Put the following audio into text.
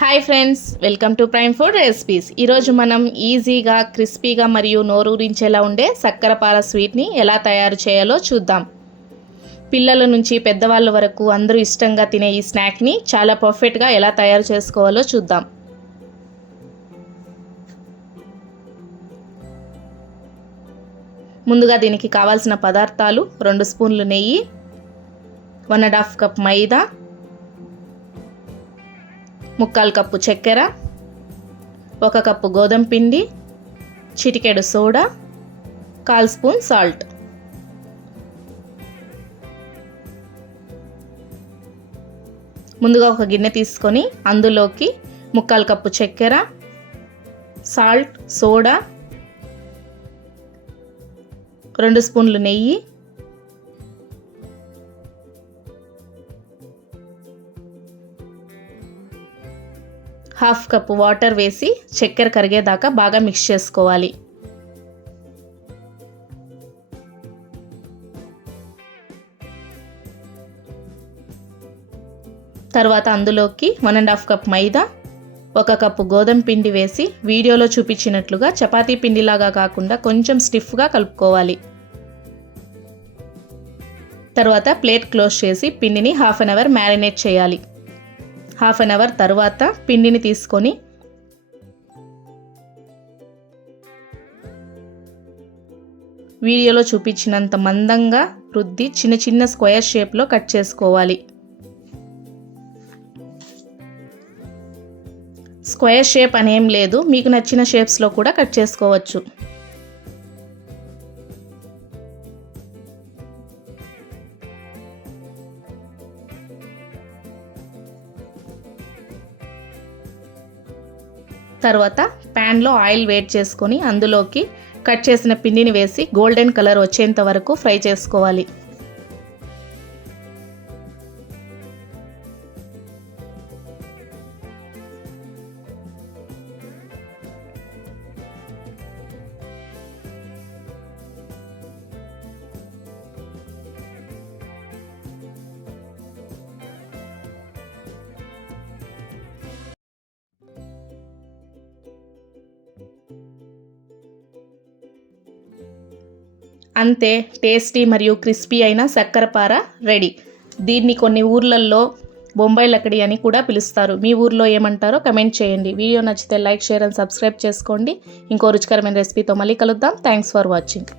Hi friends, welcome to prime food recipes. ఈరోజు మనం ఈజీగా క్రిస్పీగా మరియు నోరూరించేలా ఉండే చక్కెరపార స్వీట్ని ఎలా తయారు చేయాలో చూద్దాం. పిల్లల నుంచి పెద్దవాళ్ళ వరకు అందరూ ఇష్టంగా తినే ఈ స్నాక్ని చాలా పర్ఫెక్ట్గా ఎలా తయారు చేసుకోవాలో చూద్దాం. ముందుగా దీనికి కావాల్సిన పదార్థాలు: 2 స్పూన్లు నెయ్యి, 1.5 కప్ మైదా, 3/4 కప్పు చక్కెర, 1 కప్పు గోధుమ పిండి, చిటికెడు సోడా, 1/4 స్పూన్ సాల్ట్. ముందుగా ఒక గిన్నె తీసుకొని అందులోకి 3/4 కప్పు చక్కెర, సాల్ట్, సోడా, 2 స్పూన్లు నెయ్యి, హాఫ్ కప్పు వాటర్ వేసి చక్కెర కరిగేదాకా బాగా మిక్స్ చేసుకోవాలి. తర్వాత అందులోకి 1.5 కప్ మైదా, 1 కప్పు గోధుమ పిండి వేసి వీడియోలో చూపించినట్లుగా చపాతీ పిండిలాగా కాకుండా కొంచెం స్టిఫ్గా కలుపుకోవాలి. తర్వాత ప్లేట్ క్లోజ్ చేసి పిండిని హాఫ్ అన్ అవర్ మ్యారినేట్ చేయాలి. హాఫ్ అన్ అవర్ తర్వాత పిండిని తీసుకొని వీడియోలో చూపించినంత మందంగా రుద్ది చిన్న చిన్న స్క్వేర్ షేప్లో కట్ చేసుకోవాలి. స్క్వేర్ షేప్ అనేం లేదు, మీకు నచ్చిన షేప్స్లో కూడా కట్ చేసుకోవచ్చు. తర్వాత ప్యాన్లో ఆయిల్ వేడి చేసుకొని అందులోకి కట్ చేసిన పిండిని వేసి గోల్డెన్ కలర్ వచ్చేంత వరకు ఫ్రై చేసుకోవాలి. అంతే, టేస్టీ మరియు క్రిస్పీ అయిన చక్కెరపార రెడీ. దీన్ని కొన్ని ఊర్లలో బొంబాయి లక్కడి అని కూడా పిలుస్తారు. మీ ఊర్లో ఏమంటారో కమెంట్ చేయండి. వీడియో నచ్చితే లైక్, షేర్ అండ్ సబ్స్క్రైబ్ చేసుకోండి. ఇంకో రుచికరమైన రెసిపీతో మళ్ళీ కలుద్దాం. Thanks for watching.